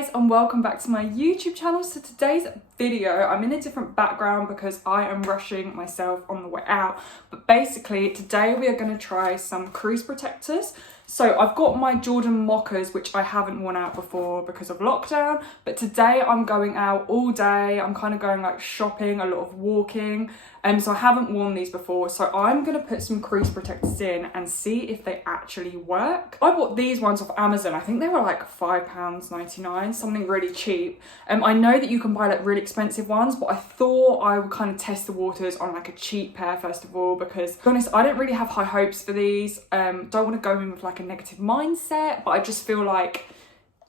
guys, and welcome back to my YouTube channel. So today's video, I'm in a different background because I am rushing myself on the way out. But basically today we are going to try some crease protectors. So I've got my Jordan Mochas, which I haven't worn out before because of lockdown. But today I'm going out all day. I'm kind of going like shopping, a lot of walking. So I haven't worn these before. So I'm going to put some crease protectors in and see if they actually work. I bought these ones off Amazon. I think they were like £5.99, something really cheap. I know that you can buy like really expensive ones, but I thought I would kind of test the waters on like a cheap pair first of all, because to be honest, I don't really have high hopes for these. Don't want to go in with like a negative mindset, but I just feel like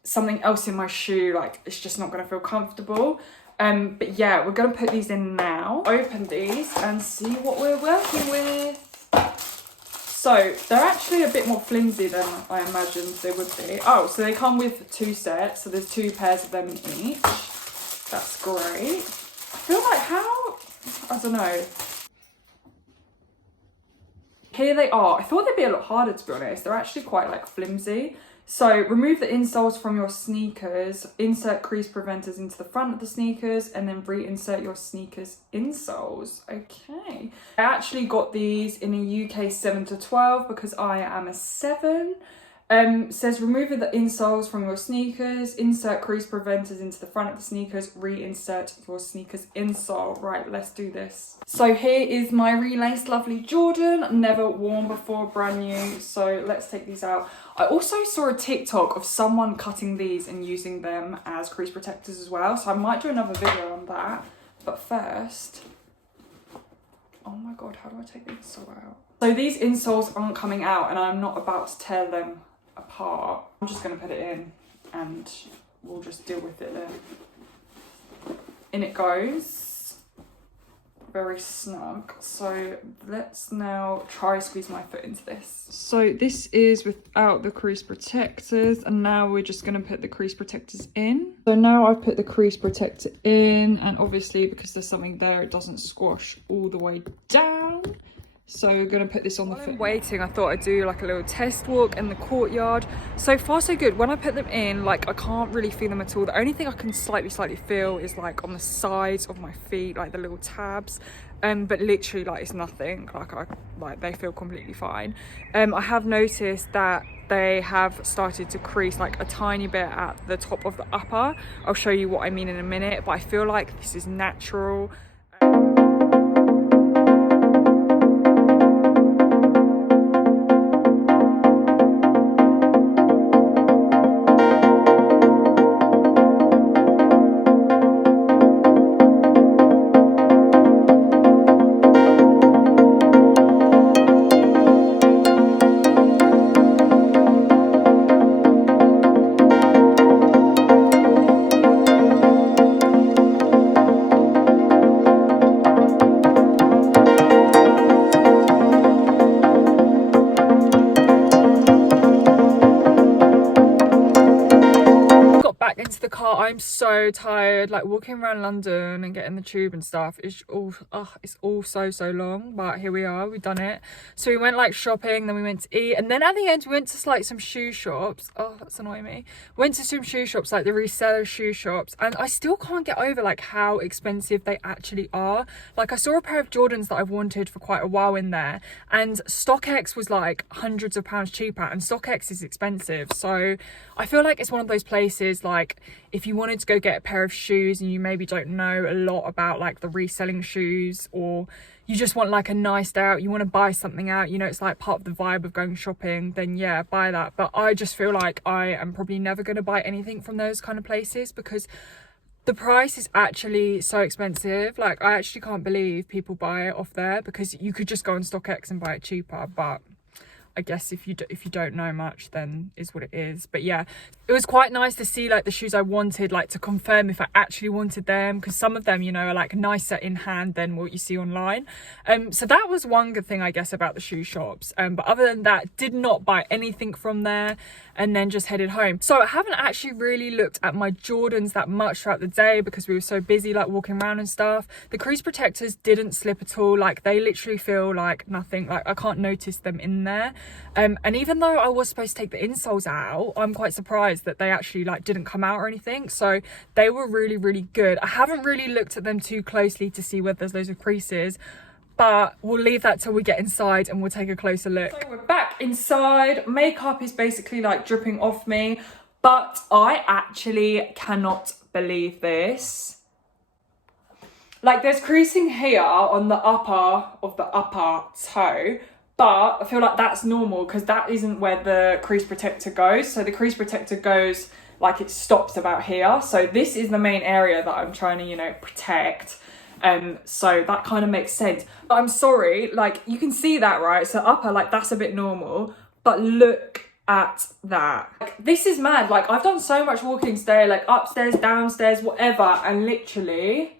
something else in my shoe, like it's just not going to feel comfortable. But yeah, we're going to put these in now. Open these and see what we're working with. So they're actually a bit more flimsy than I imagined they would be. Oh, so they come with 2 sets. So there's 2 pairs of them in each. That's great. I feel like I don't know. Here they are. I thought they'd be a lot harder, to be honest. They're actually quite like flimsy. So remove the insoles from your sneakers, insert crease preventers into the front of the sneakers, and then reinsert your sneakers insoles. Okay. I actually got these in a UK 7 to 12 because I am a 7. Says remove the insoles from your sneakers, insert crease preventers into the front of the sneakers, reinsert your sneakers insole. Right, let's do this. So here is my relaced lovely Jordan, never worn before, brand new. So let's take these out. I also saw a TikTok of someone cutting these and using them as crease protectors as well. So I might do another video on that. But first, oh my God, how do I take the insole out? So these insoles aren't coming out and I'm not about to tear them apart. I'm just going to put it in and we'll just deal with it then. In it goes. Very snug. So let's now try squeeze my foot into this. So this is without the crease protectors, and now we're just going to put the crease protectors in. So now I've put the crease protector in, and obviously because there's something there, it doesn't squash all the way down. So we're going to put this on the foot. Waiting, I thought I'd do like a little test walk in the courtyard. So far so good. When I put them in, like I can't really feel them at all. The only thing I can slightly feel is like on the sides of my feet, like the little tabs. But literally like it's nothing. Like they feel completely fine. I have noticed that they have started to crease like a tiny bit at the top of the upper. I'll show you what I mean in a minute, but I feel like this is natural. Into the car. I'm so tired, like walking around London and getting the tube and stuff is all it's all so long, but here we are, we've done it. So we went like shopping, then we went to eat, and then at the end we went to like some shoe shops. Oh, that's annoying me. Went to some shoe shops, like the reseller shoe shops, and I still can't get over like how expensive they actually are. Like I saw a pair of Jordans that I've wanted for quite a while in there, and StockX was like hundreds of pounds cheaper, and StockX is expensive. So I feel like it's one of those places, like if you wanted to go get a pair of shoes and you maybe don't know a lot about like the reselling shoes, or you just want like a nice day out, you want to buy something out, you know, it's like part of the vibe of going shopping, then yeah, buy that. But I just feel like I am probably never going to buy anything from those kind of places because the price is actually so expensive. Like I actually can't believe people buy it off there, because you could just go on StockX and buy it cheaper. But I guess if you don't know much, then is what it is. But yeah, it was quite nice to see like the shoes I wanted, like to confirm if I actually wanted them, because some of them, you know, are like nicer in hand than what you see online. So that was one good thing I guess about the shoe shops. But other than that, did not buy anything from there, and then just headed home. So I haven't actually really looked at my Jordans that much throughout the day because we were so busy like walking around and stuff. The crease protectors didn't slip at all. Like they literally feel like nothing. Like I can't notice them in there. And even though I was supposed to take the insoles out, I'm quite surprised that they actually like didn't come out or anything. So they were really, really good. I haven't really looked at them too closely to see whether there's loads of creases, but we'll leave that till we get inside and we'll take a closer look. So we're back inside. Makeup is basically like dripping off me, but I actually cannot believe this. Like there's creasing here on the upper of the upper toe, but I feel like that's normal because that isn't where the crease protector goes. So the crease protector goes like it stops about here. So this is the main area that I'm trying to, you know, protect. So that kind of makes sense. But I'm sorry, like you can see that, right? So upper, like that's a bit normal, but look at that. Like, this is mad. Like I've done so much walking today, like upstairs, downstairs, whatever, and literally,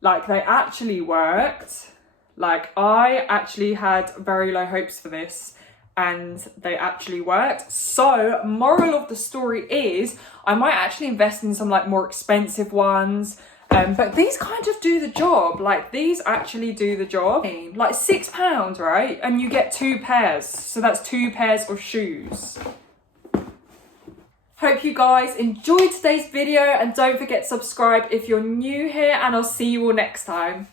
like they actually worked. Like I actually had very low hopes for this and they actually worked. So moral of the story is I might actually invest in some like more expensive ones. But these kind of do the job. Like these actually do the job. Like £6, right? And you get 2 pairs. So that's 2 pairs of shoes. Hope you guys enjoyed today's video and don't forget to subscribe if you're new here, and I'll see you all next time.